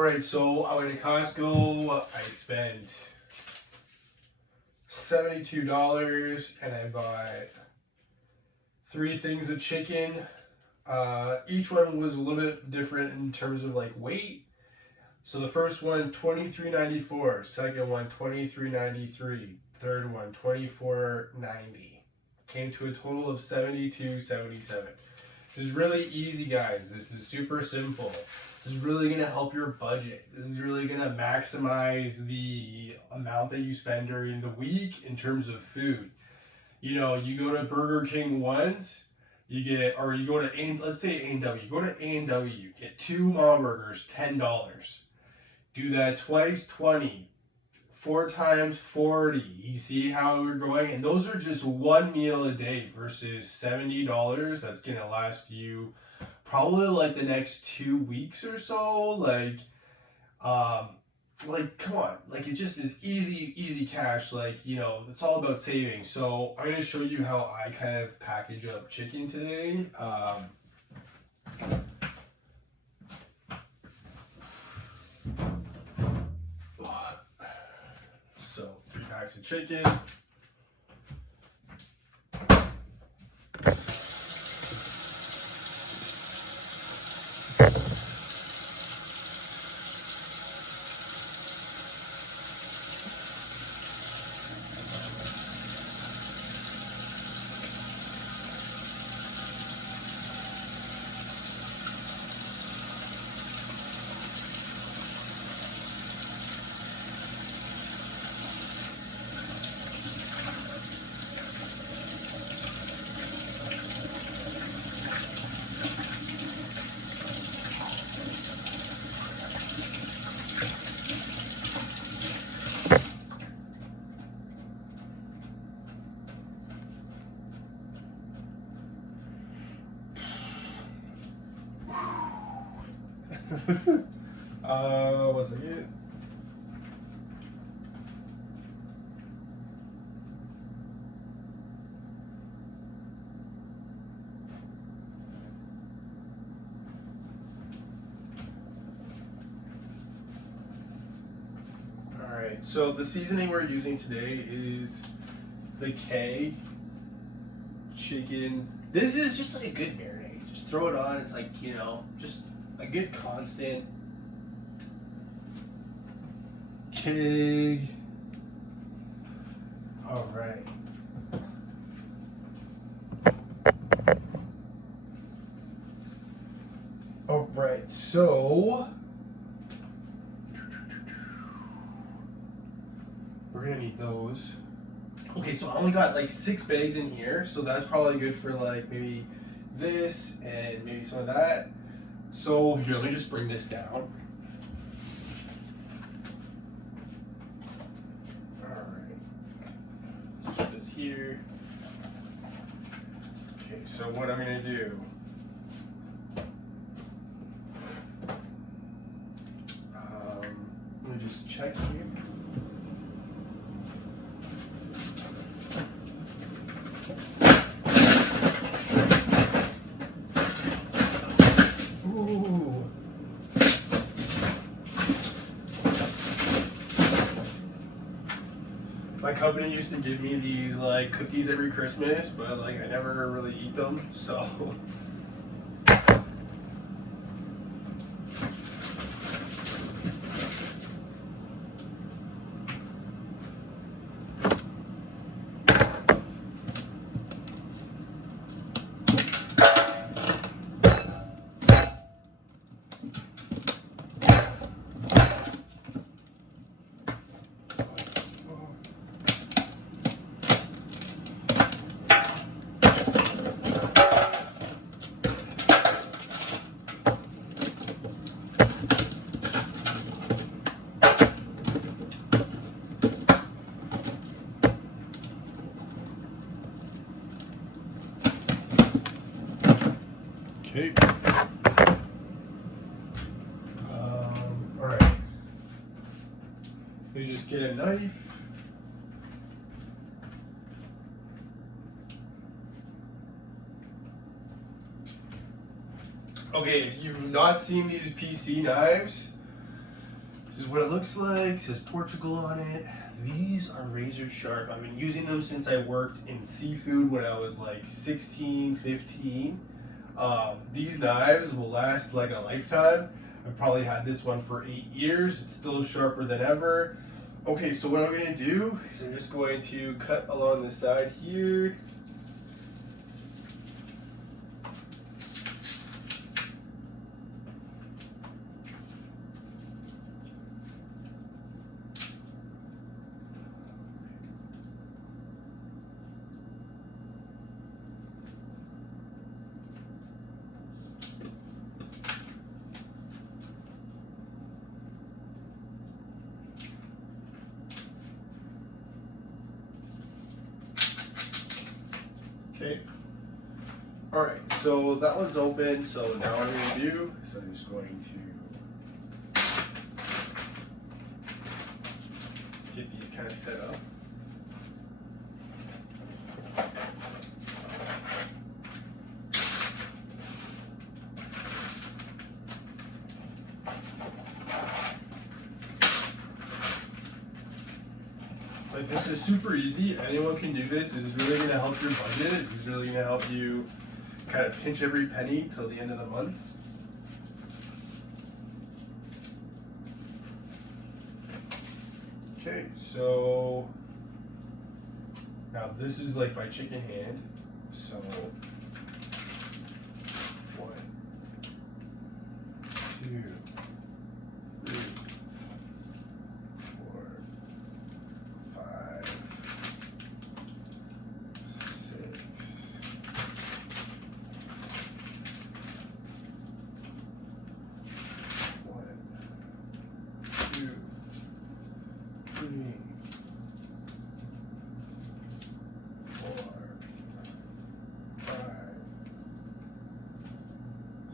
Alright, so I went to Costco, I spent $72 and I bought 3 things of chicken. Each one was a little bit different in terms of like weight. So the first one, $23.94. Second one, $23.93. Third one, $24.90. Came to a total of $72.77. This is really easy, guys. This is super simple. This is really going to help your budget. This is really going to maximize the amount that you spend during the week in terms of food. You know, you go to Burger King once, you get, or you go to, let's say A&W, you go to A&W, get 2 mom burgers, $10. Do that twice, 20. 4 times, 40. You see how we're going? And those are just one meal a day versus $70. That's going to last you probably like the next 2 weeks or so. Like, come on. Like, it just is easy cash. Like, you know, it's all about saving. So I'm going to show you how I kind of package up chicken today. So 3 packs of chicken. Was it? Alright, so the seasoning we're using today is the K chicken. This is just like a good marinade. Just throw it on. It's like, you know, just a good constant. Keg. All right. All right. So we're gonna need those. Okay, so I only got like 6 bags in here, so that's probably good for like maybe this and maybe some of that. So here, let me just bring this down. Here. Okay, so what I'm going to do, let me just check here. Ooh. My company used to give me these like cookies every Christmas, but like I never really eat them, so. Okay. All right. You just get a knife. Okay, if you've not seen these PC knives, is what it looks like. It says Portugal on it. These are razor sharp. I've been using them since I worked in seafood when I was like 16, 15. These knives will last like a lifetime. I've probably had this one for 8 years. It's still sharper than ever. Okay, so what I'm going to do is I'm just going to cut along the side here. Okay. All right, so that one's open. So now what I'm going to do is I'm just going to get these kind of set up. Like, this is super easy. Anyone can do this. This is really going to help your budget. This is really going to help you kind of pinch every penny till the end of the month. Okay, so now this is like my chicken hand. So 1, 2, 3, 4, 5, 6. 1, 2, 3, 4, 5,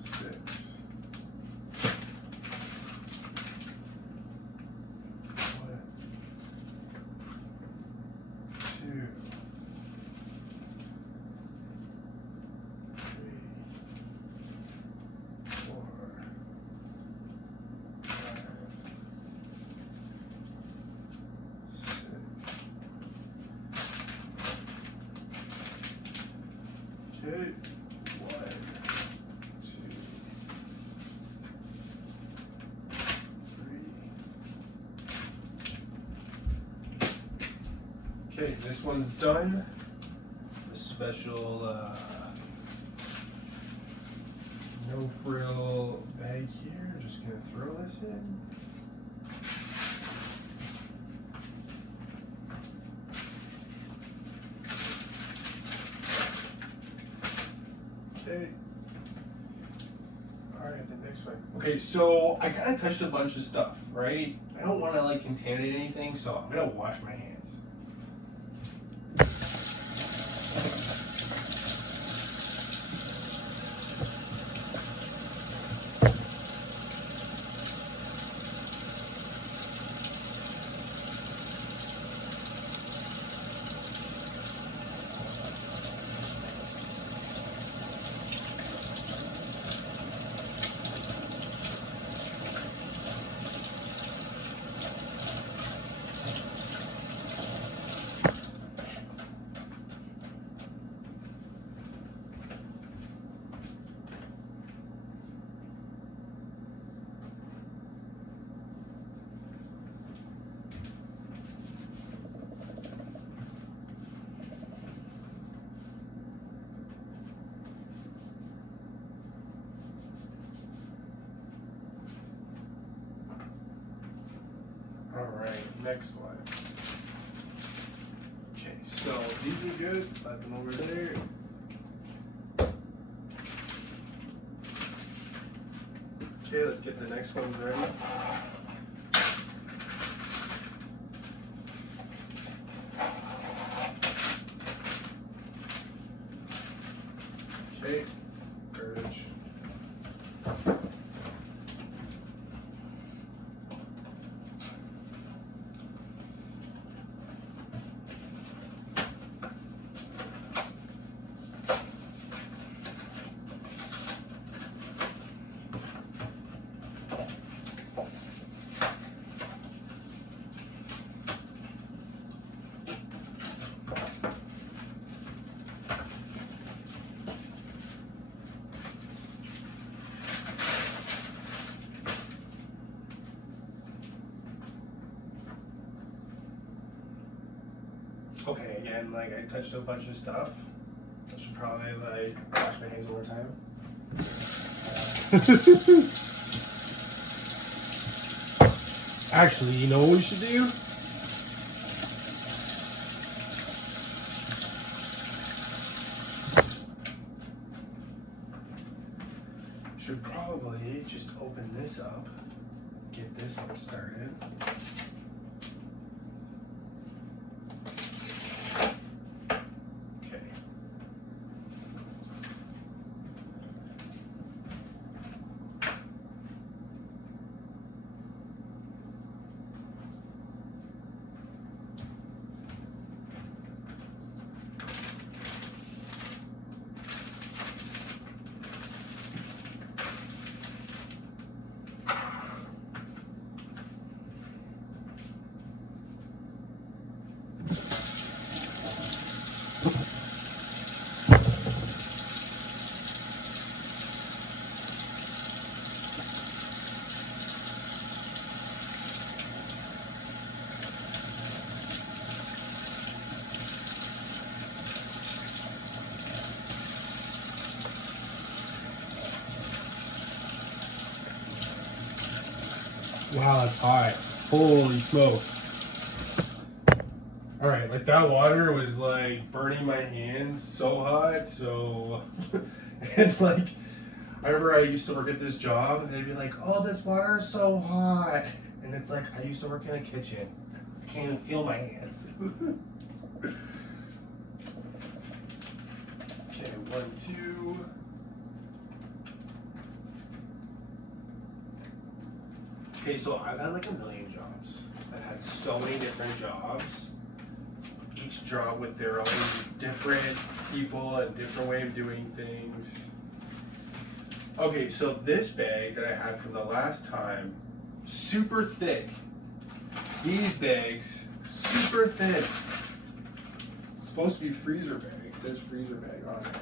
6. 1, 2, 3, 4, 5, 6. Okay, 1, 2, 3. Okay, this one's done. A special no frill bag here. I'm just gonna throw this in. Okay. All right, the next one. Okay, so I kind of touched a bunch of stuff, right? I don't want to like contaminate anything, so I'm gonna wash my hands. All right, next one. Okay, so these are good. Slide them over there. Okay, let's get the next ones ready. Okay, garbage. Okay, again, like I touched a bunch of stuff. I should probably like wash my hands one more time. Actually, you know what we should do? Should probably just open this up, get this one started. Okay. Wow, that's hot. Holy smokes. Alright, like that water was like burning my hands so hot, so and like I remember I used to work at this job and they'd be like, oh, this water is so hot, and it's like I used to work in a kitchen. I can't even feel my hands. Okay, 1, 2. Okay, so I've had like a million jobs. I've had so many different jobs. Each job with their own different people and different way of doing things. Okay, so this bag that I had from the last time, super thick. These bags, super thin. It's supposed to be freezer bag. It says freezer bag on it.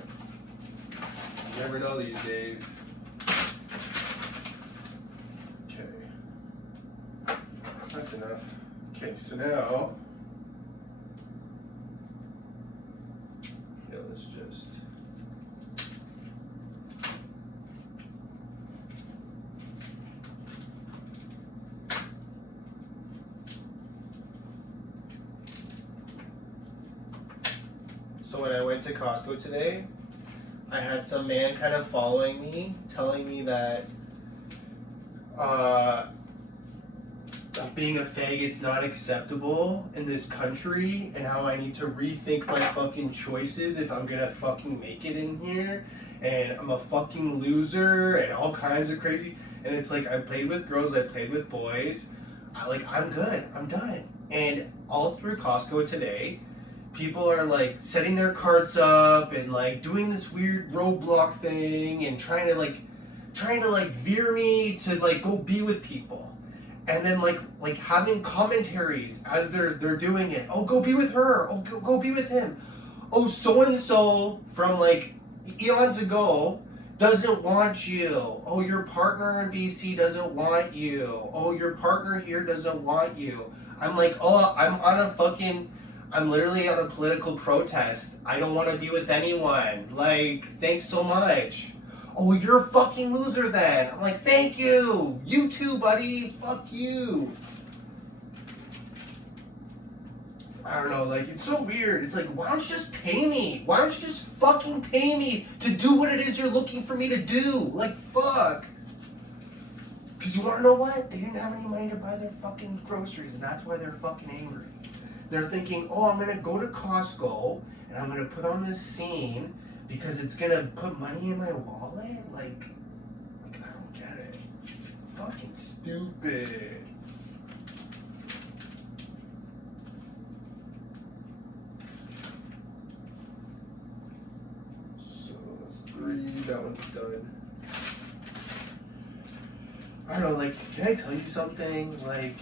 You never know these days. That's enough. Okay, so now, let's just. So when I went to Costco today, I had some man kind of following me, telling me that, being a faggot's not acceptable in this country, and how I need to rethink my fucking choices if I'm gonna fucking make it in here, and I'm a fucking loser and all kinds of crazy. And it's like I played with girls, I played with boys. I'm good, I'm done. And all through Costco today, people are like setting their carts up and like doing this weird roadblock thing and trying to veer me to like go be with people. And then like having commentaries as they're doing it. Oh, go be with her. Oh, go be with him. Oh, so and so from like eons ago doesn't want you. Oh, your partner in BC doesn't want you. Oh, your partner here doesn't want you. I'm like, oh, I'm literally on a political protest. I don't want to be with anyone. Like, thanks so much. Oh, you're a fucking loser then. I'm like, thank you. You too, buddy. Fuck you. I don't know, like, it's so weird. It's like, why don't you just pay me? Why don't you just fucking pay me to do what it is you're looking for me to do? Like, fuck. Because you want to know what? They didn't have any money to buy their fucking groceries, and that's why they're fucking angry. They're thinking, oh, I'm going to go to Costco, and I'm going to put on this scene, because it's gonna put money in my wallet? Like I don't get it. Fucking stupid. So that's 3, that one's done. I don't know, like, can I tell you something? Like,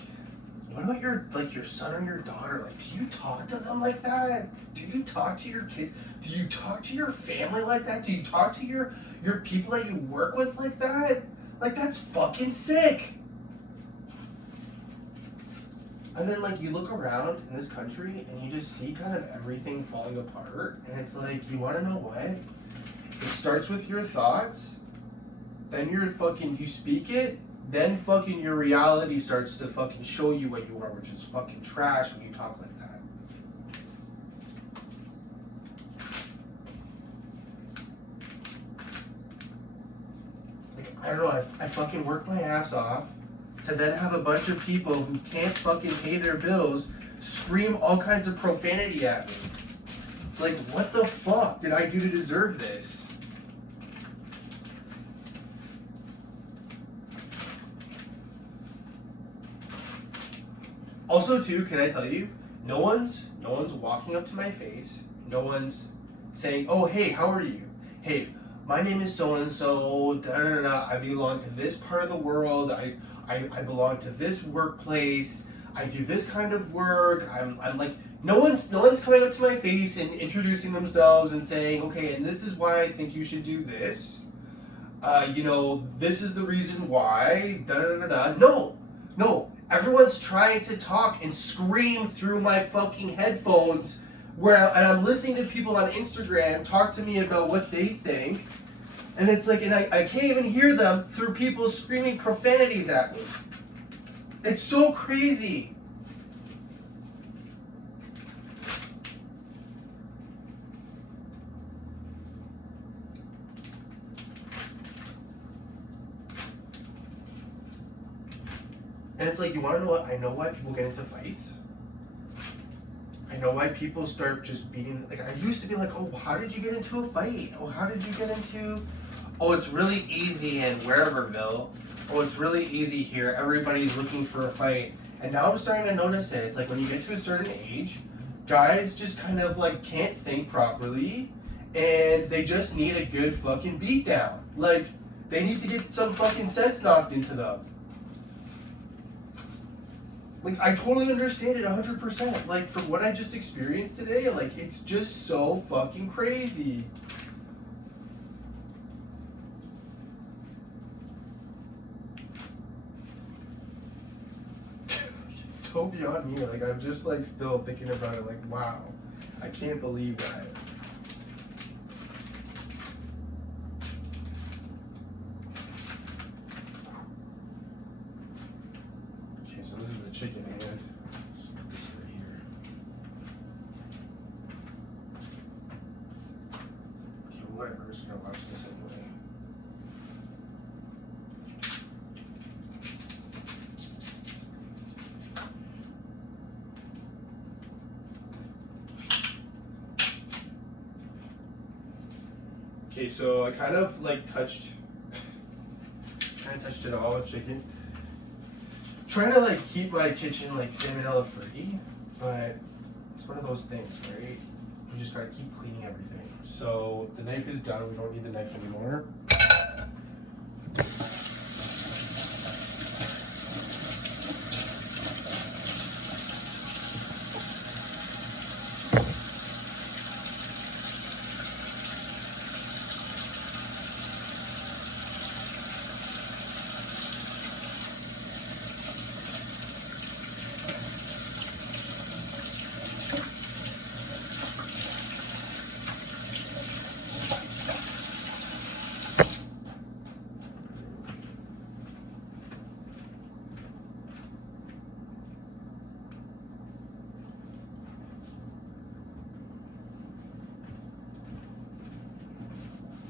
what about your son or your daughter? Like, do you talk to them like that? Do you talk to your kids? Do you talk to your family like that? Do you talk to your people that you work with like that? Like, that's fucking sick. And then like you look around in this country and you just see kind of everything falling apart, and it's like, you want to know what? It starts with your thoughts, then you speak it, then fucking your reality starts to fucking show you what you are, which is fucking trash when you talk like that. Like, I don't know, I fucking work my ass off to then have a bunch of people who can't fucking pay their bills scream all kinds of profanity at me. Like, what the fuck did I do to deserve this? Also, too, can I tell you, no one's walking up to my face. No one's saying, "Oh, hey, how are you? Hey, my name is so and so. Da da da. I belong to this part of the world. I belong to this workplace. I do this kind of work. I'm like, no one's coming up to my face and introducing themselves and saying, okay, and this is why I think you should do this. This is the reason why. Da da da da. No. Everyone's trying to talk and scream through my fucking headphones, and I'm listening to people on Instagram talk to me about what they think, and it's like, and I can't even hear them through people screaming profanities at me. It's so crazy. And it's like, you want to know what? I know why people get into fights. I know why people start just beating. Like, I used to be like, oh, how did you get into a fight? Oh, how did you get into? Oh, it's really easy in whereverville. Oh, it's really easy here. Everybody's looking for a fight. And now I'm starting to notice it. It's like when you get to a certain age, guys just kind of like can't think properly, and they just need a good fucking beatdown. Like, they need to get some fucking sense knocked into them. Like, I totally understand it 100%. Like, from what I just experienced today, like, it's just so fucking crazy. It's so beyond me. Like, I'm just, like, still thinking about it, like, wow. I can't believe that. Okay, so this is the chicken hand. Let's put this right here. Okay, whatever. I'm just gonna watch this anyway. Okay, so I kind of like touched it all with chicken. Trying to like keep my kitchen like salmonella free, but it's one of those things, right? You just gotta keep cleaning everything. So the knife is done. We don't need the knife anymore.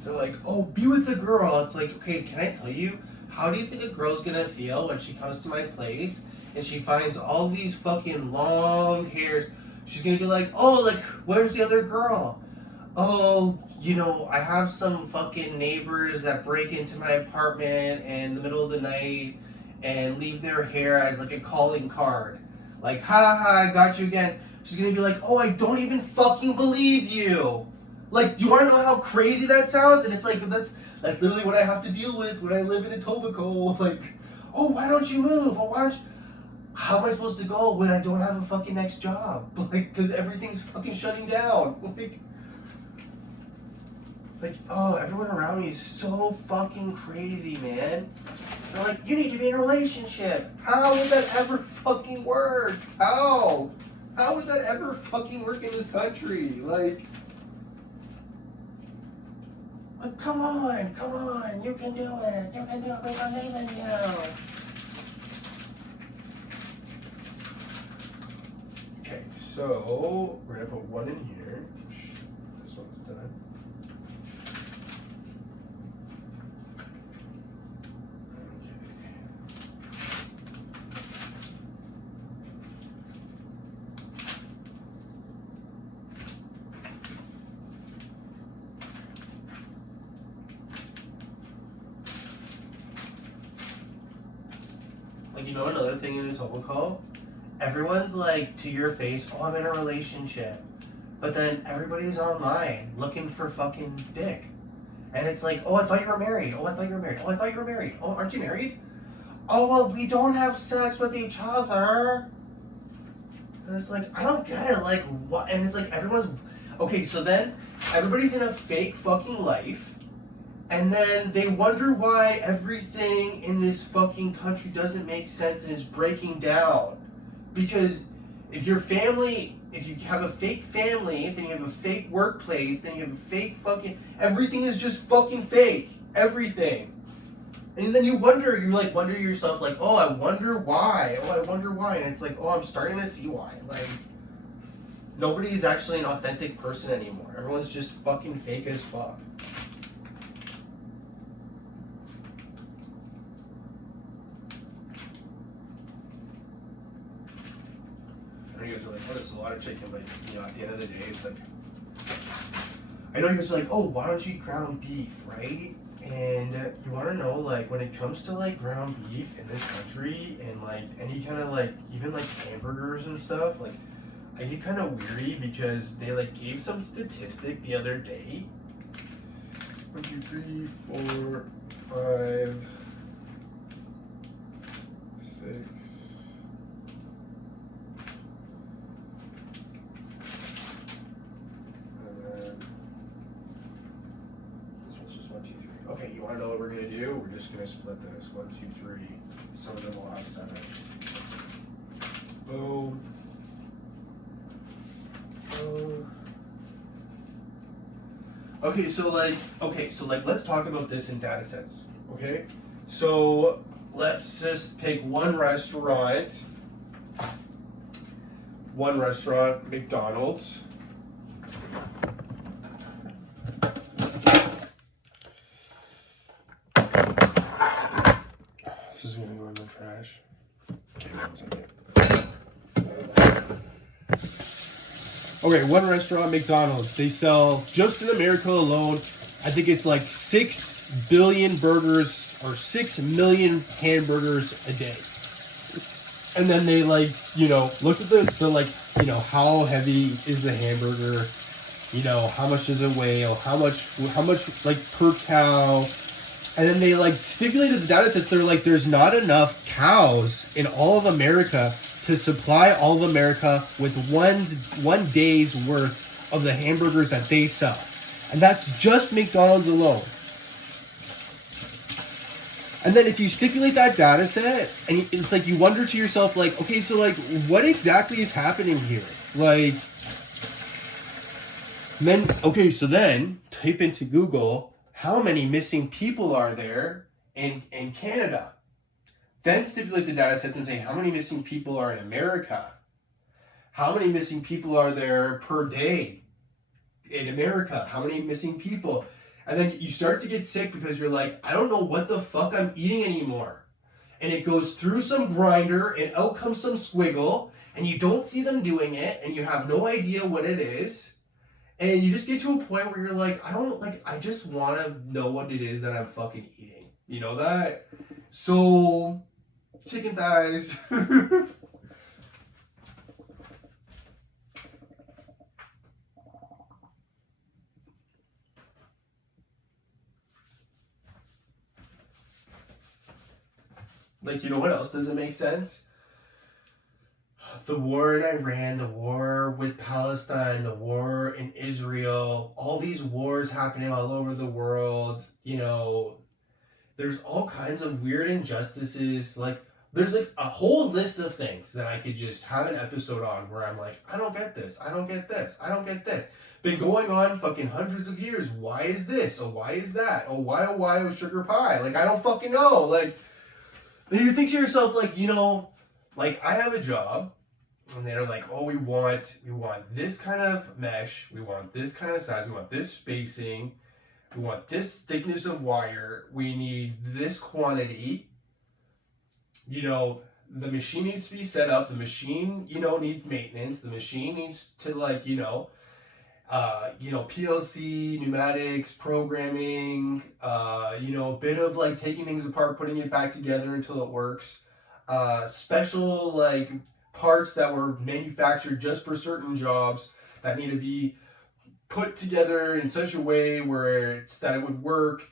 They're like, oh, be with the girl. It's like, okay, can I tell you? How do you think a girl's gonna feel when she comes to my place and she finds all these fucking long hairs? She's gonna be like, oh, like, where's the other girl? Oh, I have some fucking neighbors that break into my apartment in the middle of the night and leave their hair as like a calling card. Like, ha ha, I got you again. She's gonna be like, oh, I don't even fucking believe you. Like, do you want to know how crazy that sounds? And it's like, that's literally what I have to deal with when I live in Etobicoke. Like, oh, why don't you move? Oh, how am I supposed to go when I don't have a fucking next job? Like, because everything's fucking shutting down. Like, Like, oh, everyone around me is so fucking crazy, man. They're like, you need to be in a relationship. How would that ever fucking work? How? How would that ever fucking work in this country? Like, come on, you can do it. You can do it, we believe in you. Okay, so we're gonna put one in here. This one's done. Like, you know another thing in a total call? Everyone's like, to your face, oh, I'm in a relationship. But then everybody's online looking for fucking dick. And it's like, oh, I thought you were married. Oh, I thought you were married. Oh, I thought you were married. Oh, aren't you married? Oh, well, we don't have sex with each other. And it's like, I don't get it. Like, what? And it's like, everyone's... Okay, so then everybody's in a fake fucking life. And then they wonder why everything in this fucking country doesn't make sense and is breaking down. Because if your family, if you have a fake family, then you have a fake workplace, then you have a fake fucking, everything is just fucking fake. Everything. And then you wonder yourself like, oh, I wonder why. Oh, I wonder why. And it's like, oh, I'm starting to see why. Like, nobody is actually an authentic person anymore. Everyone's just fucking fake as fuck. You guys are like, oh, this is a lot of chicken, but you know, at the end of the day, it's like, I know you guys are like, oh, why don't you eat ground beef, right? And you want to know, like, when it comes to like ground beef in this country and like any kind of like, even like hamburgers and stuff, like, I get kind of weary because they like gave some statistic the other day. 1, 2, 3, 4, 5, 6. Okay, you want to know what we're going to do? We're just going to split this. 1, 2, 3. Some of them will have 7. Boom. Boom. Okay, so let's talk about this in data sets. Okay? So let's just pick one restaurant. One restaurant, McDonald's. This is gonna go in the trash. Okay, 1 second. Okay, one restaurant, McDonald's. They sell, just in America alone, I think it's like 6 billion burgers or 6 million hamburgers a day. And then they like, you know, look at the like, you know, how heavy is the hamburger? You know, how much does it weigh? Or how much like per cow? And then they like stipulated the data sets. They're like, there's not enough cows in all of America to supply all of America with one day's worth of the hamburgers that they sell. And that's just McDonald's alone. And then if you stipulate that data set, and it's like you wonder to yourself, like, okay, so like what exactly is happening here? Like, then, okay, so then type into Google, how many missing people are there in Canada? Then stipulate the data set and say, how many missing people are in America? How many missing people are there per day in America? How many missing people? And then you start to get sick because you're like, I don't know what the fuck I'm eating anymore. And it goes through some grinder and out comes some squiggle and you don't see them doing it and you have no idea what it is. And you just get to a point where you're like, I just want to know what it is that I'm fucking eating. You know that? So, chicken thighs. Like, you know what else doesn't make sense? the war in Iran, the war with Palestine, the war in Israel, all these wars happening all over the world, there's all kinds of weird injustices. Like, there's like a whole list of things that I could just have an episode on where I'm like, I don't get this, I don't get this, I don't get this. Been going on fucking hundreds of years. Why is this? Oh, why is that? Oh, why, oh, sugar pie? Like, I don't fucking know. Like, then you think to yourself, like, like, I have a job, and they're like, oh, we want this kind of mesh, we want this kind of size, we want this spacing, we want this thickness of wire, we need this quantity. The machine needs to be set up, the machine, needs maintenance, the machine needs to, like, PLC, pneumatics, programming, a bit of like taking things apart, putting it back together until it works. Special like parts that were manufactured just for certain jobs that need to be put together in such a way that it would work,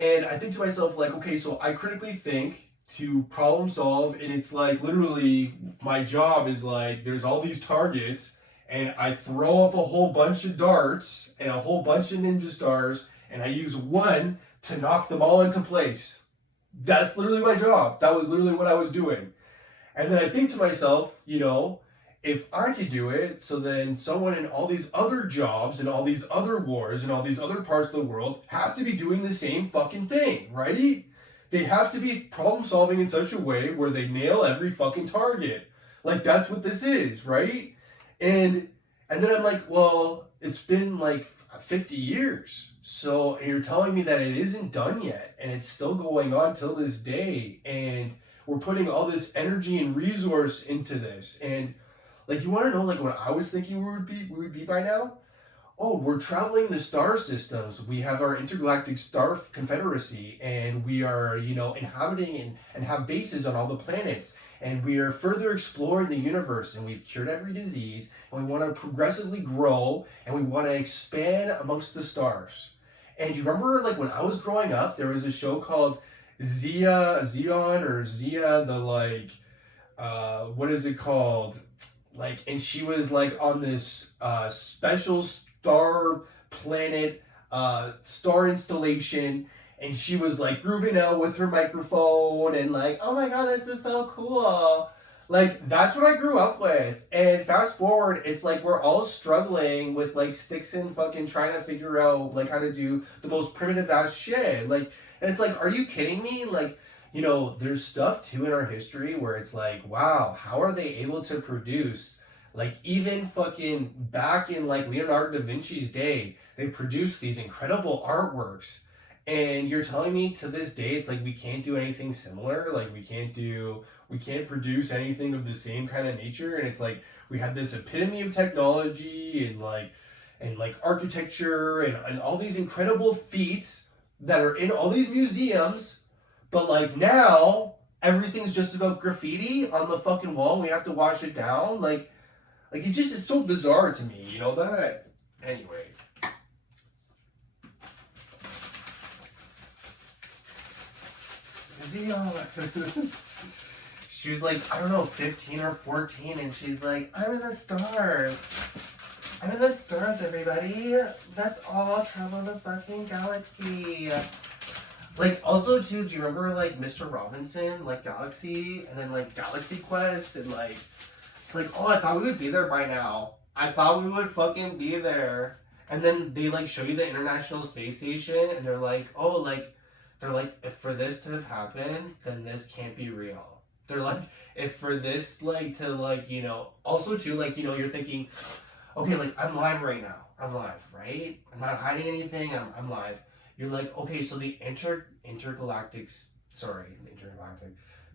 And I think to myself, like, okay, so I critically think to problem solve, and it's like literally my job is like there's all these targets. And I throw up a whole bunch of darts and a whole bunch of ninja stars, and I use one to knock them all into place. That's literally my job. That was literally what I was doing. And then I think to myself, if I could do it, so then someone in all these other jobs and all these other wars and all these other parts of the world have to be doing the same fucking thing, right? They have to be problem solving in such a way where they nail every fucking target. Like, that's what this is, right? And then I'm like, well, it's been like 50 years. So you're telling me that it isn't done yet, and it's still going on till this day, and we're putting all this energy and resource into this. And like, you want to know like what I was thinking we would be by now? Oh, we're traveling the star systems. We have our intergalactic star confederacy, and we are, inhabiting and have bases on all the planets. And we are further exploring the universe, and we've cured every disease, and we want to progressively grow, and we want to expand amongst the stars. And you remember, like, when I was growing up, there was a show called Zeon, what is it called? Like, and she was, like, on this special star planet, star installation, and she was like grooving out with her microphone and like, oh my god, this is so cool. Like, that's what I grew up with. And fast forward, it's like we're all struggling with like sticks and fucking trying to figure out like how to do the most primitive ass shit. Like, and it's like, are you kidding me? Like, there's stuff too in our history where it's like, wow, how are they able to produce, like, even fucking back in like Leonardo da Vinci's day, they produced these incredible artworks. And you're telling me to this day, it's like we can't do anything similar. Like, we can't produce anything of the same kind of nature. And it's like we have this epitome of technology and like architecture and all these incredible feats that are in all these museums. But like now, everything's just about graffiti on the fucking wall. We have to wash it down. Like it just is so bizarre to me, that. Anyway. She was like, I don't know, 15 or 14, and she's like, I'm in the stars. I'm in the stars, everybody. That's all. Travel the fucking galaxy. Like, also, too, do you remember, like, Mr. Robinson, like, Galaxy, and then, like, Galaxy Quest, and, like, oh, I thought we would be there by now. I thought we would fucking be there. And then they, like, show you the International Space Station, and they're like, oh, like, if for this to have happened, then this can't be real. They're like, if for this, like, to, like, also, too, like, you're thinking, okay, like, I'm live right now. I'm live, right? I'm not hiding anything. I'm live. You're like, okay, so the intergalactic,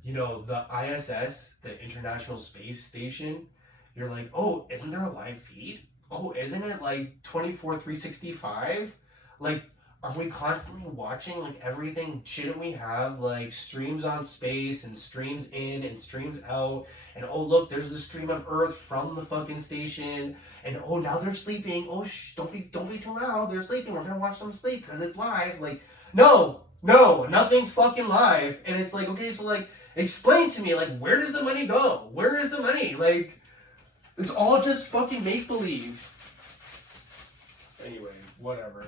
the ISS, the International Space Station, you're like, oh, isn't there a live feed? Oh, isn't it, like, 24/365? Like, are we constantly watching, like, everything? Shouldn't we have, like, streams on space and streams in and streams out? And, oh, look, there's the stream of Earth from the fucking station. And, oh, now they're sleeping. Oh, don't be too loud. They're sleeping. We're going to watch them sleep because it's live. Like, no, No, nothing's fucking live. And it's like, okay, so like, explain to me, like, where does the money go? Where is the money? Like, it's all just fucking make believe. Anyway, whatever.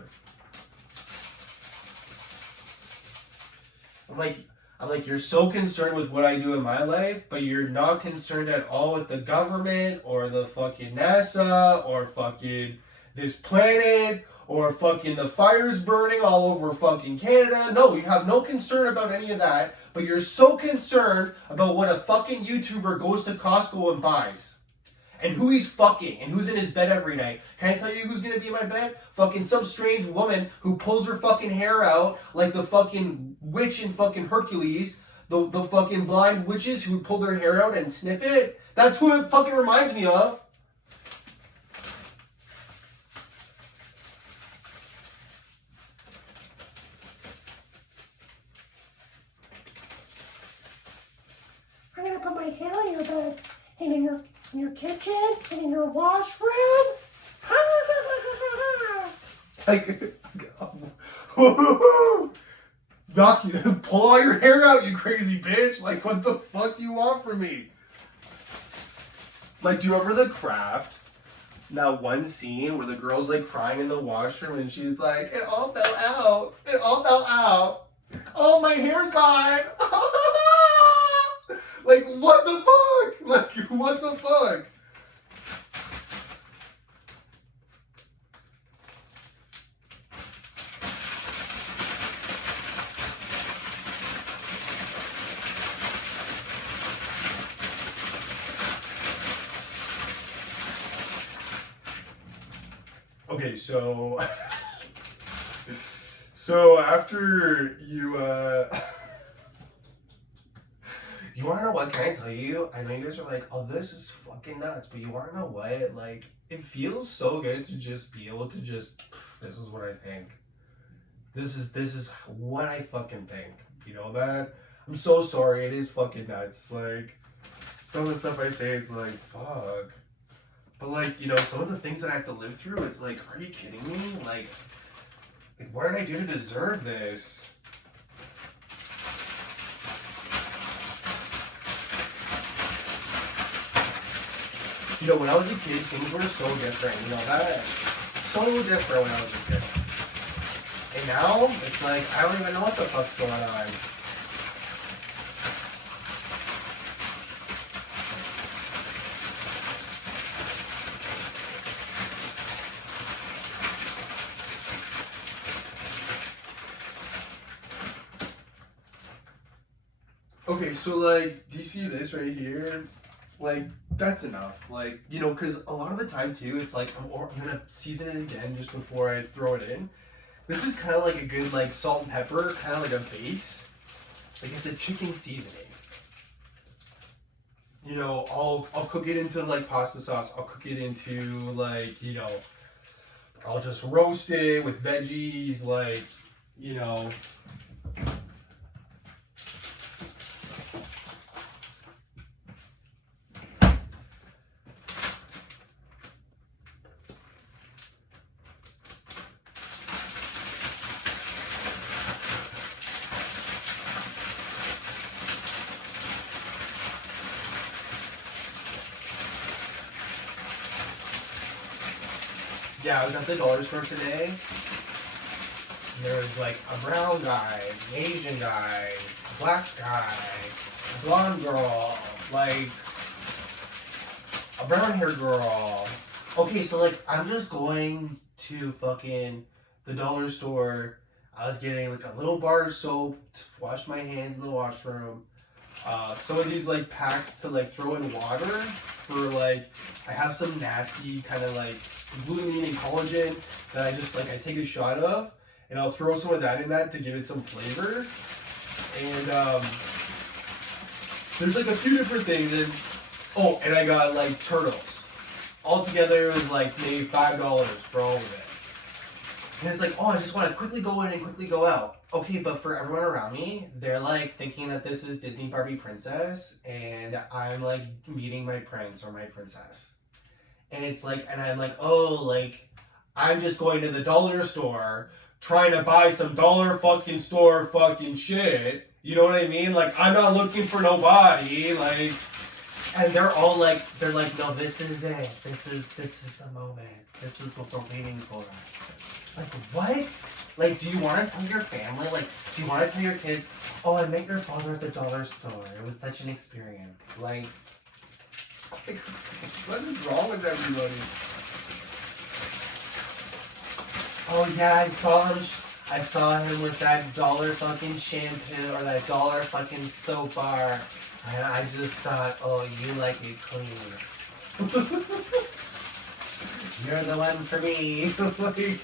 I'm like, you're so concerned with what I do in my life, but you're not concerned at all with the government or the fucking NASA or fucking this planet or fucking the fires burning all over fucking Canada. No, you have no concern about any of that, but you're so concerned about what a fucking YouTuber goes to Costco and buys. And who he's fucking, and who's in his bed every night. Can I tell you who's gonna be in my bed? Fucking some strange woman who pulls her fucking hair out like the fucking witch in fucking Hercules. The fucking blind witches who pull their hair out and snip it. That's who it fucking reminds me of. I'm gonna put my hair in your bed, and in your kitchen, and in your washroom. Like, knock you, pull all your hair out, you crazy bitch. Like, what the fuck do you want from me? Like, do you remember The Craft? That one scene where the girl's like crying in the washroom and she's like, it all fell out. It all fell out. Oh, my hair's gone. Like, what the fuck? Like, what the fuck? Okay, so after you you wanna know what? Can I tell you? I know you guys are like, oh, this is fucking nuts, but you wanna know what? Like, it feels so good to just be able to just, this is what I think. This is what I fucking think. You know that? I'm so sorry. It is fucking nuts. Like, some of the stuff I say, it's like, fuck. But like, you know, some of the things that I have to live through, it's like, are you kidding me? Like what did I do to deserve this? You know, when I was a kid, things were so different. You know, that so different when I was a kid. And now, it's like, I don't even know what the fuck's going on. Okay, so like, do you see this right here? Like, that's enough. Like, you know, because a lot of the time too, it's like, I'm gonna season it again just before I throw it in. This is kind of like a good, like, salt and pepper, kind of like a base. Like, it's a chicken seasoning. You know, I'll cook it into, like, pasta sauce. I'll cook it into, like, you know, I'll just roast it with veggies, like, you know. Yeah, I was at the dollar store today. There was like a brown guy, an Asian guy, a black guy, a blonde girl, like a brown haired girl. Okay, so like I'm just going to fucking the dollar store. I was getting like a little bar of soap to wash my hands in the washroom. Some of these like packs to like throw in water for like, I have some nasty kind of like glutamine and collagen that I take a shot of, and I'll throw some of that in that to give it some flavor. And there's like a few different things, and oh, and I got like turtles. Altogether it was like maybe $5 for all of it. And it's like, oh, I just want to quickly go in and quickly go out. Okay, but for everyone around me, they're like thinking that this is Disney Barbie Princess, and I'm like meeting my prince or my princess. And it's like, and I'm like, oh, like, I'm just going to the dollar store trying to buy some dollar fucking store fucking shit. You know what I mean? Like, I'm not looking for nobody. Like, and they're like, no, this is it. This is the moment. This is what we're waiting for. Like, what? Like, do you want to tell your family? Like, do you want to tell your kids, oh, I met your father at the dollar store. It was such an experience. Like, what is wrong with everybody? Oh yeah, I saw him with that dollar fucking shampoo or that dollar fucking soap bar. And I just thought, oh, you like it clean. You're the one for me. Like,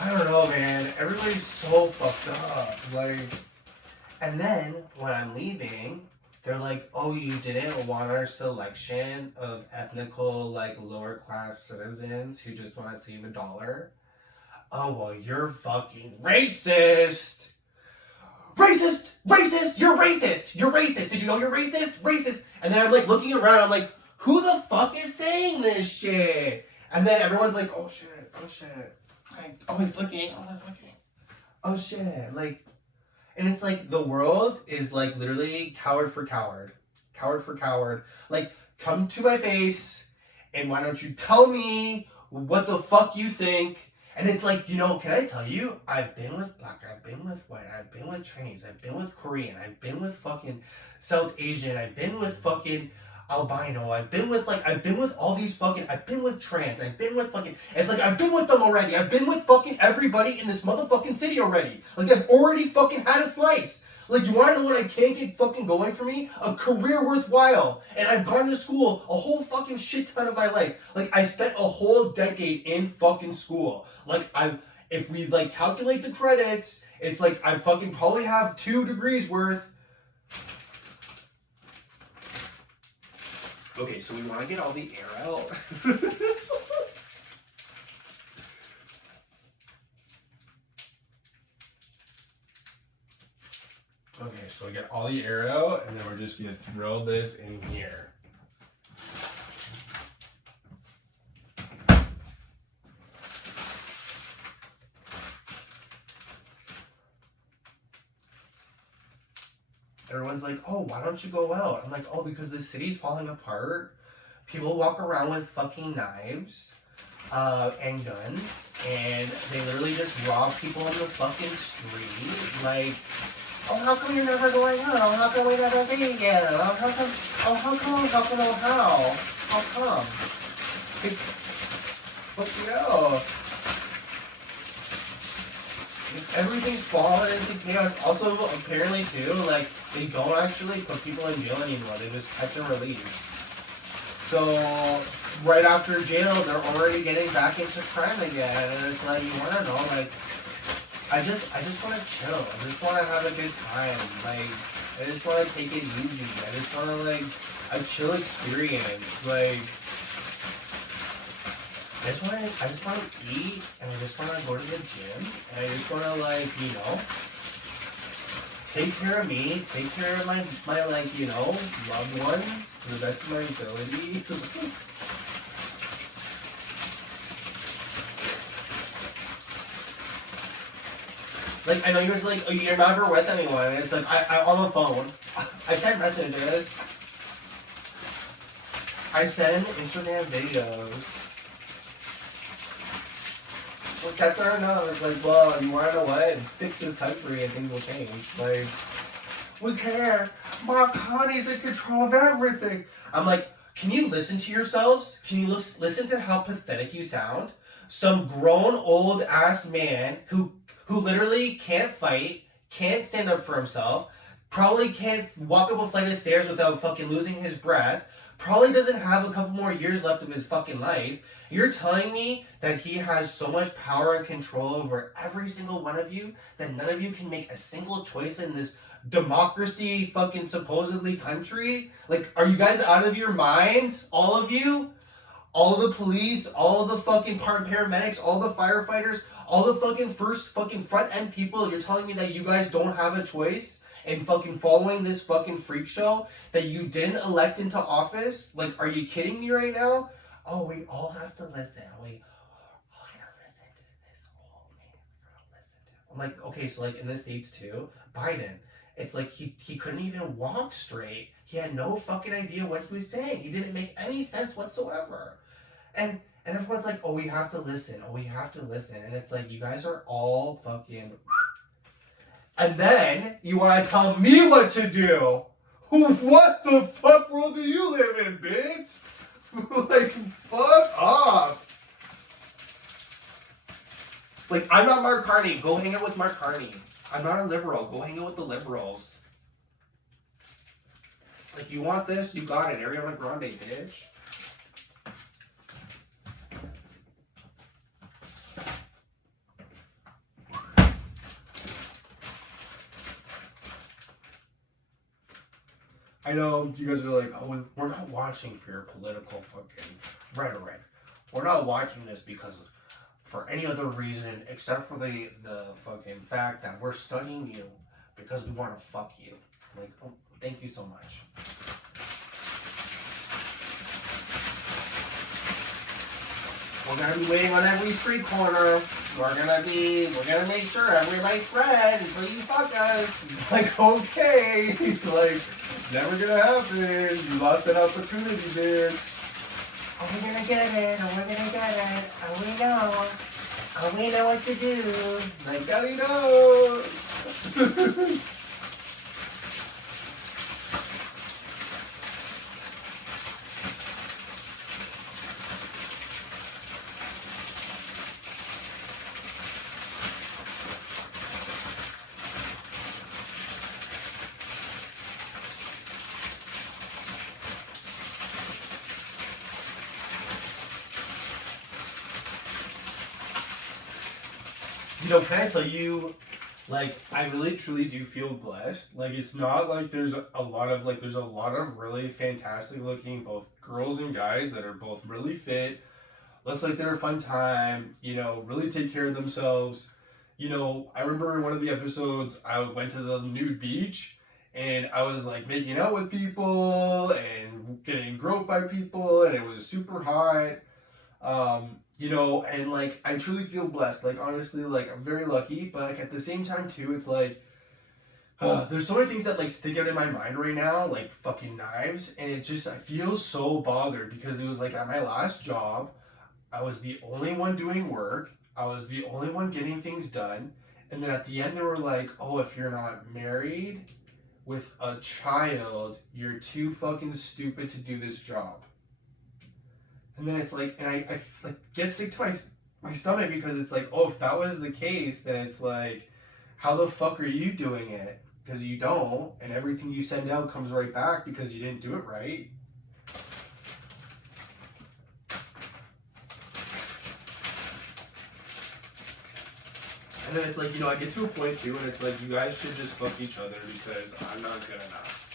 I don't know, man. Everybody's so fucked up. Like, and then when I'm leaving, they're like, oh, you didn't want our selection of ethnical, like, lower class citizens who just want to save $1? Oh, well, you're fucking racist. Racist! Racist! You're racist! You're racist! Did you know you're racist? Racist! And then I'm like looking around, I'm like, who the fuck is saying this shit? And then everyone's like, oh shit, oh shit. Like, always looking, always looking. Oh shit. Like, and it's like the world is like literally coward for coward. Coward for coward. Like, come to my face and why don't you tell me what the fuck you think? And it's like, you know, can I tell you, I've been with black, I've been with white, I've been with Chinese, I've been with Korean, I've been with fucking South Asian, I've been with fucking albino, I've been with all these fucking, I've been with trans, I've been with fucking, it's like, I've been with them already, I've been with fucking everybody in this motherfucking city already. Like, I've already fucking had a slice. Like, you wanna know what I can't get fucking going for me? A career worthwhile. And I've gone to school a whole fucking shit ton of my life. Like, I spent a whole decade in fucking school. Like, if we, like, calculate the credits, it's like I fucking probably have 2 degrees worth. Okay, so we wanna get all the air out. Okay, so I get all the air out, and then we're just gonna throw this in here. Everyone's like, oh, why don't you go out? I'm like, oh, because the city's falling apart. People walk around with fucking knives and guns, and they literally just rob people in the fucking street. Like, oh, how come you're never going out? Oh, how come we never be together? Oh, how come? Oh, how come? How come? Oh, how? How come? Fuck no. Everything's falling into chaos. Also, apparently, too, like, they don't actually put people in jail anymore. They just catch and release. So, right after jail, they're already getting back into crime again. And it's like, you want to know, like, I just want to chill. I just want to have a good time. Like, I just want to take it easy. I just want to, like, a chill experience. Like, I just want to eat, and I just want to go to the gym, and I just want to, like, you know, take care of me, take care of my like, you know, loved ones to the best of my ability. Like, I know you're like, oh, you're never with anyone, and it's like, I on the phone, I send messages, I send Instagram videos. Well, that's what I know. It's like, well, you want to know what? Fix this country and things will change. Like, we care. Mark Connie's in control of everything. I'm like, can you listen to yourselves? Can you listen to how pathetic you sound? Some grown old ass man who literally can't fight, can't stand up for himself, probably can't walk up a flight of stairs without fucking losing his breath, probably doesn't have a couple more years left of his fucking life. You're telling me that he has so much power and control over every single one of you that none of you can make a single choice in this democracy fucking supposedly country? Like, are you guys out of your minds? All of you? All of the police, all of the fucking paramedics, all the firefighters, all the fucking first fucking front end people, you're telling me that you guys don't have a choice in fucking following this fucking freak show that you didn't elect into office? Like, are you kidding me right now? Oh, we all have to listen. We all gotta listen to this old man. I'm like, okay, so like in the States too, Biden, it's like he couldn't even walk straight. He had no fucking idea what he was saying. He didn't make any sense whatsoever. And everyone's like, oh, we have to listen. Oh, we have to listen. And it's like, you guys are all fucking. And then you want to tell me what to do. What the fuck world do you live in, bitch? Like, fuck off. Like, I'm not Mark Carney. Go hang out with Mark Carney. I'm not a liberal. Go hang out with the liberals. Like, you want this? You got it. Ariana Grande, bitch. I know you guys are like, oh, we're not watching for your political fucking rhetoric. We're not watching this because for any other reason except for the fucking fact that we're studying you because we want to fuck you. Like, oh, thank you so much. We're gonna be waiting on every street corner. We're gonna make sure everybody's red until you fuck us. Like, okay, like, never gonna happen. You lost that opportunity, bitch. Oh, we're gonna get it. Oh, we're gonna get it. Oh, we know. Oh, we know what to do. Like, Daddy knows. You know, can I tell you, like, I really truly do feel blessed. Like, it's not like there's a lot of really fantastic looking both girls and guys that are both really fit, looks like they're a fun time, you know, really take care of themselves. You know, I remember in one of the episodes, I went to the nude beach and I was like making out with people and getting groped by people and it was super hot. You know, and like I truly feel blessed. Like honestly, like I'm very lucky, but like at the same time too, it's like there's so many things that like stick out in my mind right now, like fucking knives, and it just I feel so bothered because it was like at my last job, I was the only one doing work, I was the only one getting things done, and then at the end they were like, oh, if you're not married with a child, you're too fucking stupid to do this job. And then it's like, and I like get sick to my stomach because it's like, oh, if that was the case, then it's like, how the fuck are you doing it? Because you don't, and everything you send out comes right back because you didn't do it right. And then it's like, you know, I get to a point too, and it's like, you guys should just fuck each other because I'm not good enough.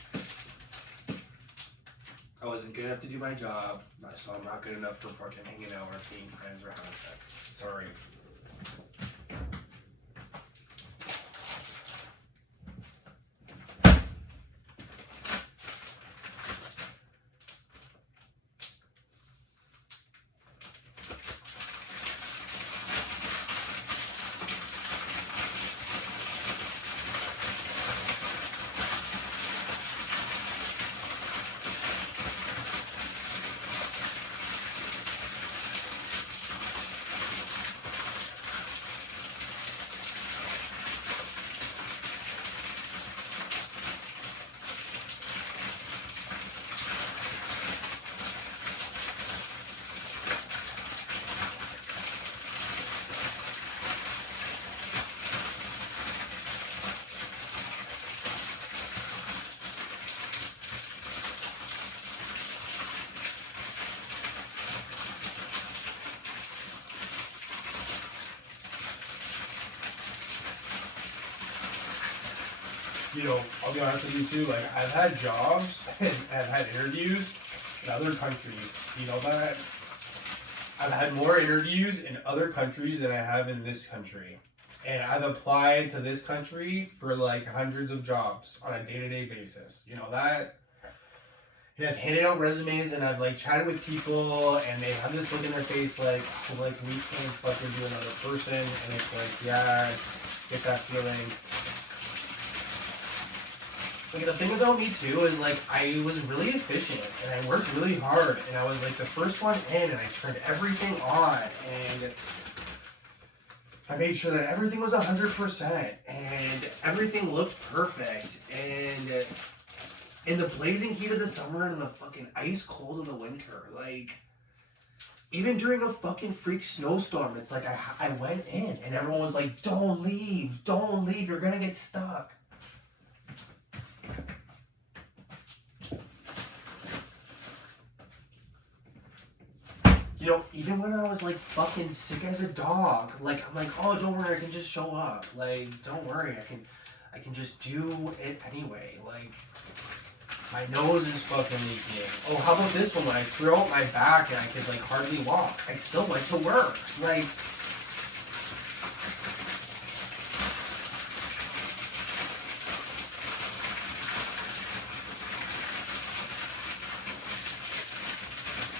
I wasn't good enough to do my job, so I'm not good enough for fucking hanging out or being friends or having sex. Sorry. You know, I'll be honest with you too, like, I've had jobs and I've had interviews in other countries. You know that? I've had more interviews in other countries than I have in this country. And I've applied to this country for like hundreds of jobs on a day-to-day basis. You know that? And I've handed out resumes and I've like chatted with people and they have this look in their face like we can't fucking do another person. And it's like, yeah, get that feeling. Like, the thing about me too is like I was really efficient and I worked really hard and I was like the first one in and I turned everything on and I made sure that everything was 100% and everything looked perfect and in the blazing heat of the summer and the fucking ice cold of the winter, like even during a fucking freak snowstorm, it's like I went in and everyone was like, don't leave, you're gonna get stuck. You know, even when I was like fucking sick as a dog, like I'm like, oh, don't worry, I can just show up. Like, don't worry, I can just do it anyway. Like, my nose is fucking leaking. Oh, how about this one? When I threw out my back and I could like hardly walk, I still went to work. Like,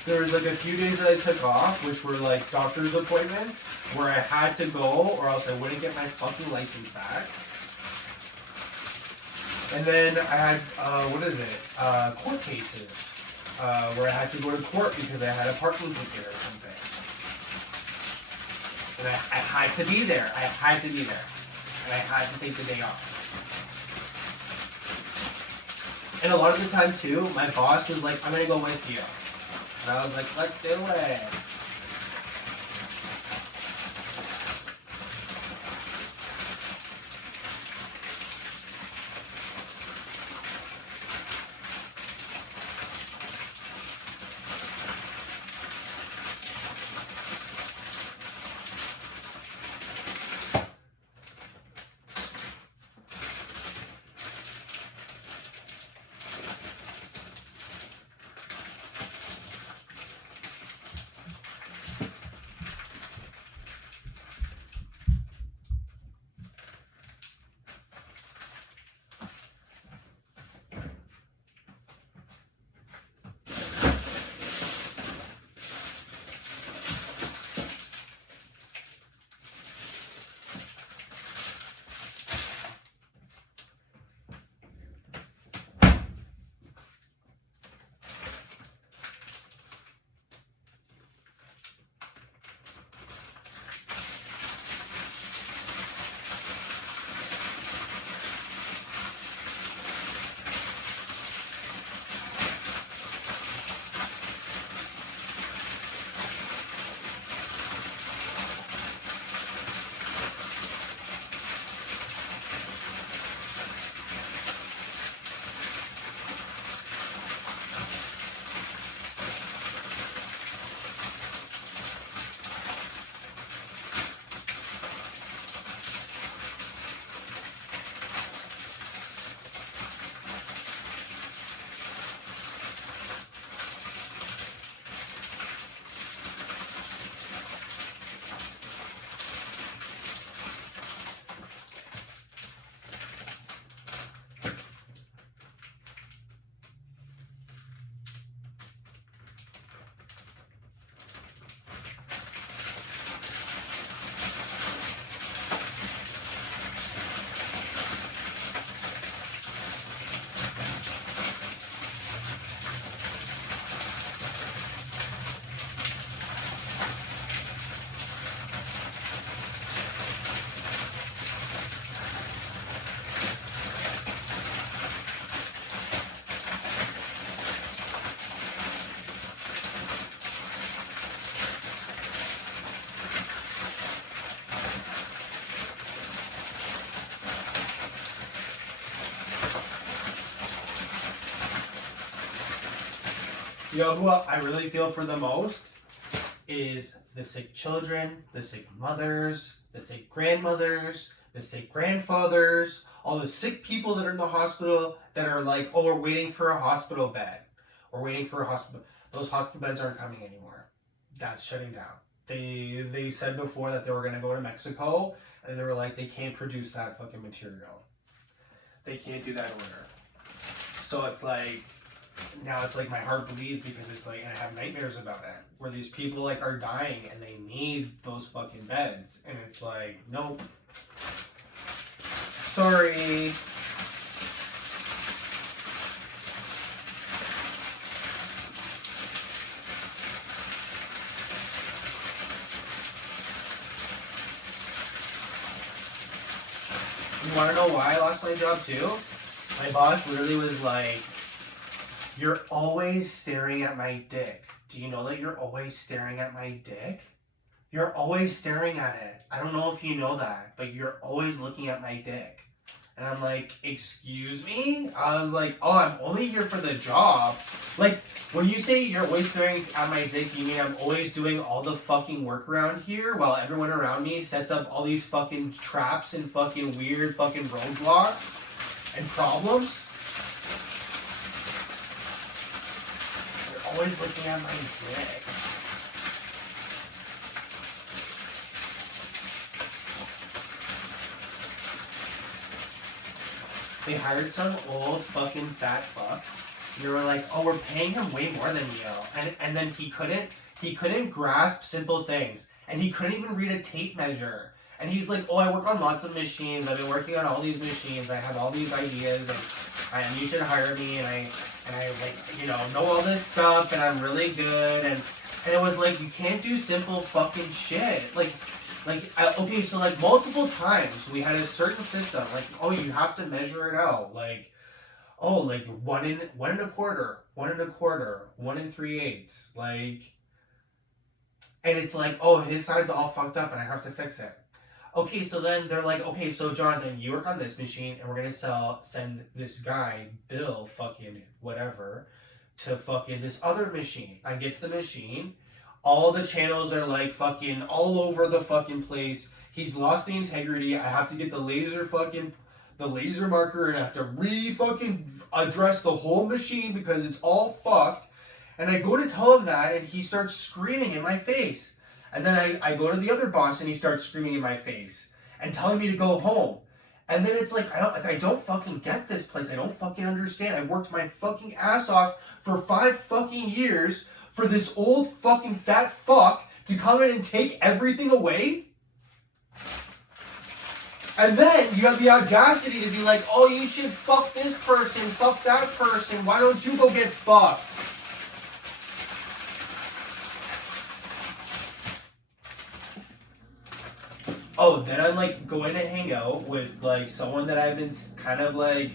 there was like a few days that I took off, which were like doctor's appointments, where I had to go or else I wouldn't get my fucking license back. And then I had, court cases, where I had to go to court because I had a parking ticket or something. And I had to be there. And I had to take the day off. And a lot of the time too, my boss was like, I'm gonna go with you. And I was like, let's do it. You know who I really feel for the most is the sick children, the sick mothers, the sick grandmothers, the sick grandfathers, all the sick people that are in the hospital that are like, oh, we're waiting for a hospital bed. We're waiting for a hospital. Those hospital beds aren't coming anymore. That's shutting down. They said before that they were going to go to Mexico, and they were like, they can't produce that fucking material. They can't do that order. So it's like, now it's like my heart bleeds because it's like, and I have nightmares about it, where these people like are dying and they need those fucking beds, and it's like, nope. Sorry. You want to know why I lost my job too? My boss literally was like, "You're always staring at my dick. Do you know that you're always staring at my dick? You're always staring at it. I don't know if you know that, but you're always looking at my dick." And I'm like, "Excuse me?" I was like, "Oh, I'm only here for the job." Like, when you say you're always staring at my dick, you mean I'm always doing all the fucking work around here while everyone around me sets up all these fucking traps and fucking weird fucking roadblocks and problems? You're always looking at my dick. They hired some old fucking fat fuck. They were like, "Oh, we're paying him way more than you," and then he couldn't grasp simple things, and he couldn't even read a tape measure. And he's like, "Oh, I work on lots of machines. I've been working on all these machines. I have all these ideas, and you should hire me. And I like, you know all this stuff, and I'm really good." And it was like, you can't do simple fucking shit. Okay, so like multiple times we had a certain system, like, oh, you have to measure it out, like, oh, like one and a quarter, 1 3/8, like, and it's like, oh, his side's all fucked up and I have to fix it. Okay, so then they're like, okay, so Jonathan, you work on this machine and we're gonna send this guy, Bill, fucking whatever, to fucking this other machine. I get to the machine. All the channels are like fucking all over the fucking place. He's lost the integrity. I have to get the laser marker and I have to fucking address the whole machine because it's all fucked. And I go to tell him that and he starts screaming in my face. And then I go to the other boss and he starts screaming in my face and telling me to go home. And then it's like, I don't fucking get this place. I don't fucking understand. I worked my fucking ass off for 5 fucking years for this old fucking fat fuck to come in and take everything away? And then you have the audacity to be like, oh, you should fuck this person, fuck that person, why don't you go get fucked? Oh, then I'm like going to hang out with like someone that I've been kind of like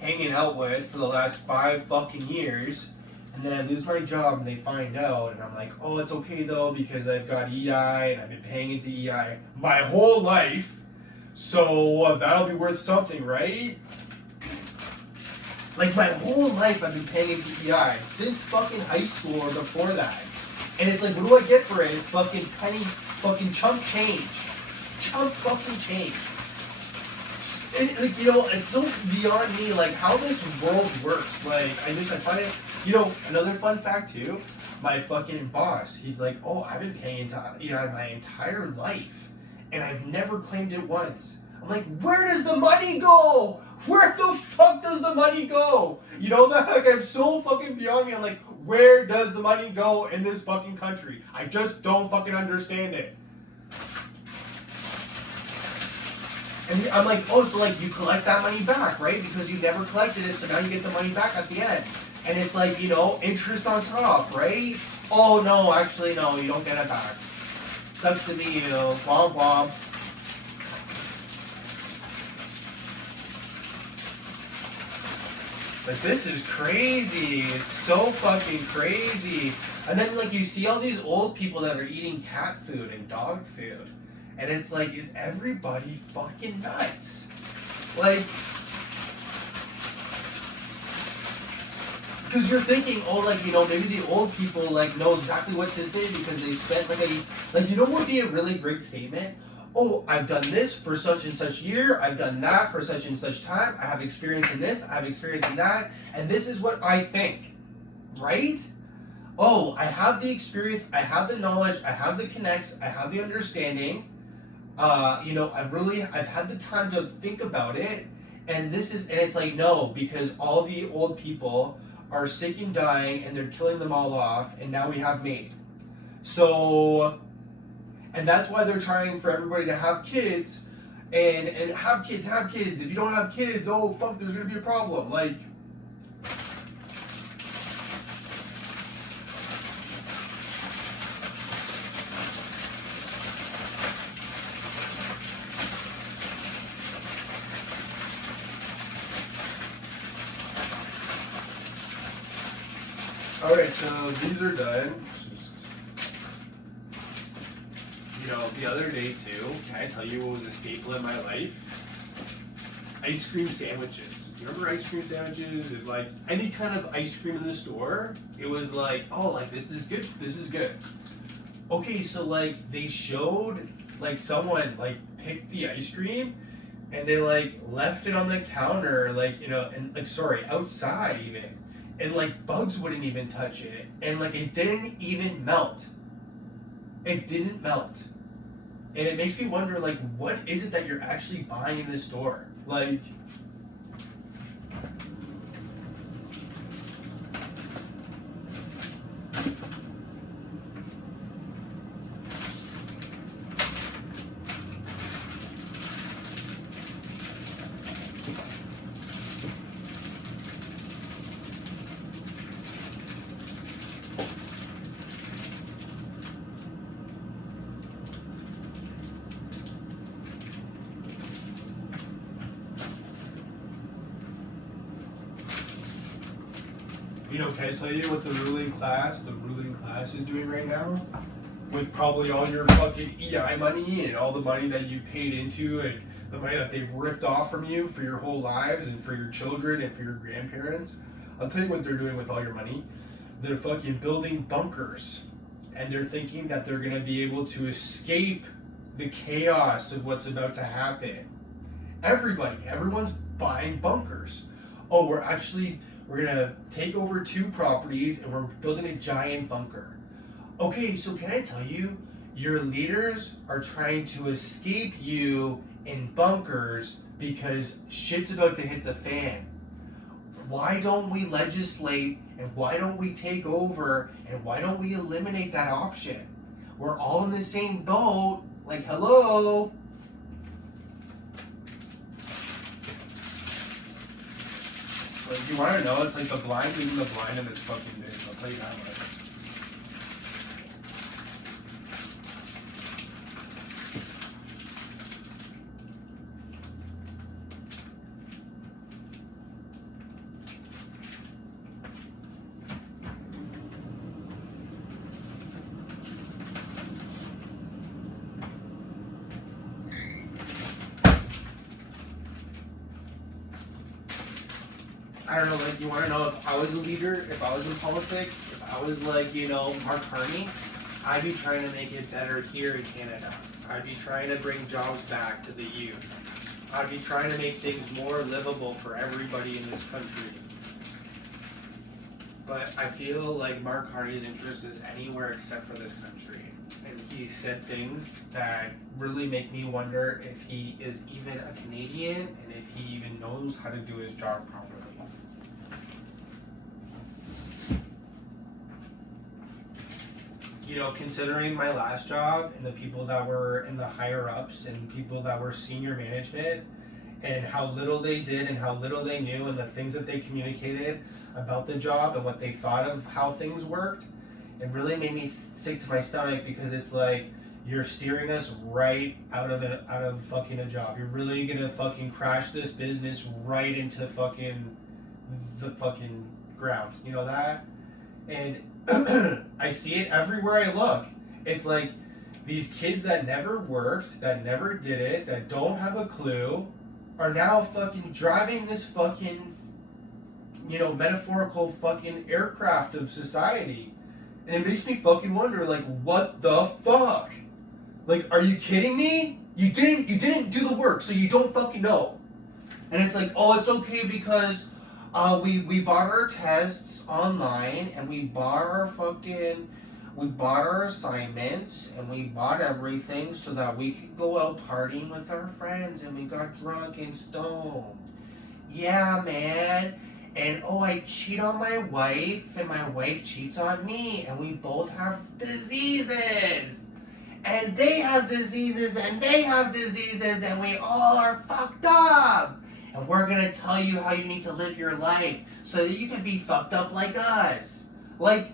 hanging out with for the last 5 fucking years. And then I lose my job and they find out and I'm like, oh, it's okay though because I've got EI and I've been paying into EI my whole life. So that'll be worth something, right? Like my whole life I've been paying into EI since fucking high school or before that. And it's like, what do I get for it? Fucking penny, fucking chump change. Chump fucking change. And, like, it's so beyond me, like, how this world works. Like, I find it, another fun fact, too, my fucking boss, he's like, oh, I've been paying into EI my entire life, and I've never claimed it once. I'm like, where does the money go? Where the fuck does the money go? Like, I'm so fucking beyond me. I'm like, where does the money go in this fucking country? I just don't fucking understand it. And I'm like, oh, so like you collect that money back, right? Because you never collected it, so now you get the money back at the end. And it's like, interest on top, right? Oh, no, actually, no, you don't get it back. Sucks to be you. Womp womp. Like, this is crazy. It's so fucking crazy. And then, like, you see all these old people that are eating cat food and dog food. And it's like, is everybody fucking nuts? Like, because you're thinking, oh, like, maybe the old people, like, know exactly what to say because they spent, like, what would be a really great statement? Oh, I've done this for such and such year, I've done that for such and such time, I have experience in this, I have experience in that, and this is what I think, right? Oh, I have the experience, I have the knowledge, I have the connects, I have the understanding, I've had the time to think about it, and it's like, no, because all the old people are sick and dying, and they're killing them all off, and now we have MAID. So, and that's why they're trying for everybody to have kids, and have kids. If you don't have kids, oh fuck, there's gonna be a problem. Like, all right, so these are done. You know, the other day too, can I tell you what was a staple in my life? Ice cream sandwiches. You remember ice cream sandwiches? If like any kind of ice cream in the store, it was like, oh, like this is good, this is good. Okay, so like they showed like someone like picked the ice cream and they like left it on the counter, like, you know, and like, sorry, outside even. And like bugs wouldn't even touch it. And like it didn't even melt. It didn't melt. And it makes me wonder, like, what is it that you're actually buying in this store? Like, you know, can I tell you what the ruling class is doing right now? With probably all your fucking EI money and all the money that you paid into and the money that they've ripped off from you for your whole lives and for your children and for your grandparents. I'll tell you what they're doing with all your money. They're fucking building bunkers. And they're thinking that they're gonna be able to escape the chaos of what's about to happen. Everyone's buying bunkers. Oh, we're gonna take over 2 properties and we're building a giant bunker. Okay, so can I tell you, your leaders are trying to escape you in bunkers because shit's about to hit the fan. Why don't we legislate and why don't we take over and why don't we eliminate that option? We're all in the same boat. Like, hello? Like, you want to know, it's like the blind leading the blind in this fucking bitch. I'll tell you that much. I don't know, like, you want to know if I was a leader, if I was in politics, if I was like, you know, Mark Carney, I'd be trying to make it better here in Canada. I'd be trying to bring jobs back to the youth. I'd be trying to make things more livable for everybody in this country. But I feel like Mark Carney's interest is anywhere except for this country. And he said things that really make me wonder if he is even a Canadian and if he even knows how to do his job properly. You know, considering my last job and the people that were in the higher ups and people that were senior management and how little they did and how little they knew and the things that they communicated about the job and what they thought of how things worked, it really made me sick to my stomach because it's like, you're steering us right out of fucking a job. You're really gonna fucking crash this business right into fucking the fucking ground. You know that? And I see it everywhere I look. It's like these kids that never worked, that never did it, that don't have a clue, are now fucking driving this fucking, you know, metaphorical fucking aircraft of society. And it makes me fucking wonder, like, what the fuck? Like, are you kidding me? You didn't do the work, so you don't fucking know. And it's like, oh, it's okay because we bought our tests online and we bought our assignments and we bought everything so that we could go out partying with our friends and we got drunk and stoned. Yeah, man. And oh, I cheat on my wife and my wife cheats on me and we both have diseases. and they have diseases, and they have diseases, and we all are fucked up. And we're gonna tell you how you need to live your life so that you can be fucked up like us. Like,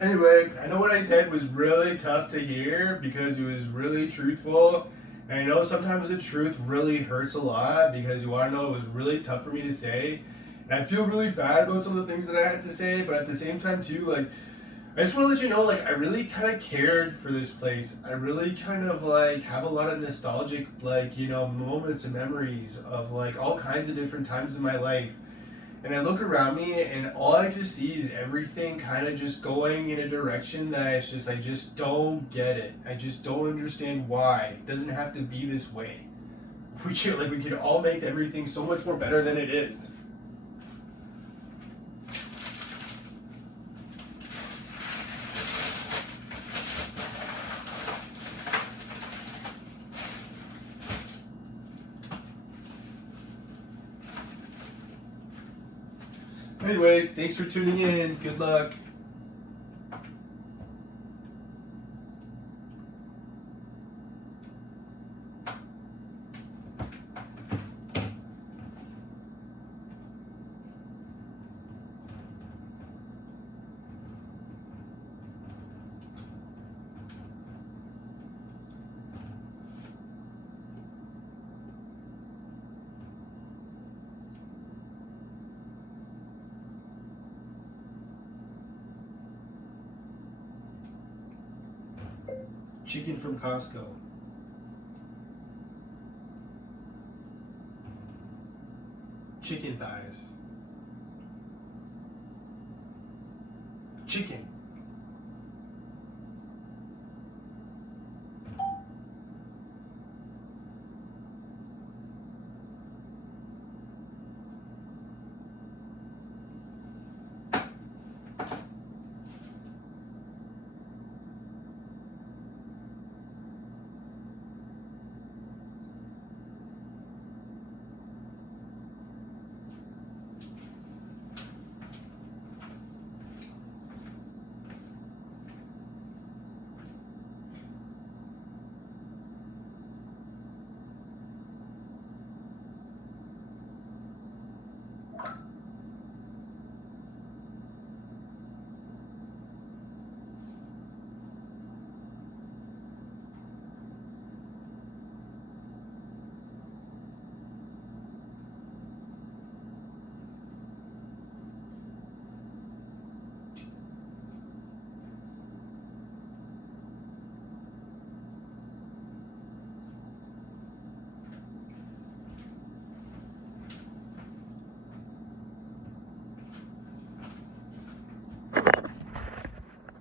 Anyway, I know what I said was really tough to hear because it was really truthful. And I know sometimes the truth really hurts a lot because you want to know it was really tough for me to say. And I feel really bad about some of the things that I had to say, but at the same time too, like, I just want to let you know, like, I really kind of cared for this place. I really kind of, like, have a lot of nostalgic, like, you know, moments and memories of, like, all kinds of different times in my life. And I look around me and all I just see is everything kind of just going in a direction that it's just, I just don't get it. I just don't understand why. It doesn't have to be this way. We could all make everything so much more better than it is. Anyways, thanks for tuning in. Good luck. Chicken from Costco. Chicken thighs.